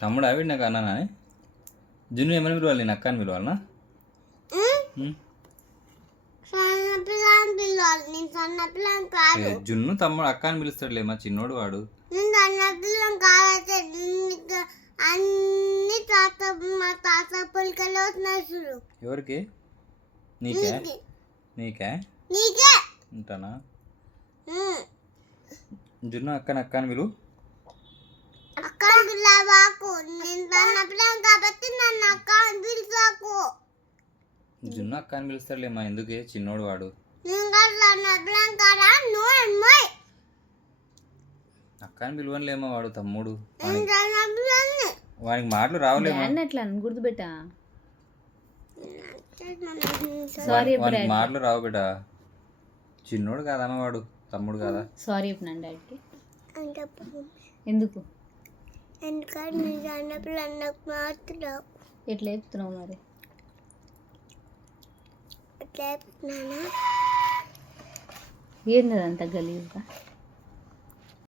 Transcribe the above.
తమ్ముడు ఆవిడ నాకు అన్నానా జున్ను ఏమని పిలవాలి నేను అక్క అని పిలవాలనా జున్ను తమ్ముడు అక్క అని పిలుస్తాడులే మా చిన్నోడు వాడు. ఎవరికి? నీకే నీకే ఉంటానా? జున్ను అక్కని అక్క అని పిలువు. జున్ను అక్క అని పిలుస్తాడులే మా ఎందుకే చిన్నోడు వాడు. అక్క అని పిలువనిలేమో వాడు తమ్ముడు. వానికి మాటలు రావులేమో. గుర్తుపెట్టా వానికి మాటలు రావు బిడ్డ. చిన్నోడు కాదమ్మ వాడు తమ్ముడు కాదా. సారీ చెప్పినాను డాడీకి. ఎందుకు ఎట్లా చెప్తున్నావు మరి? ఏంది అదంతా గలీజ్గా?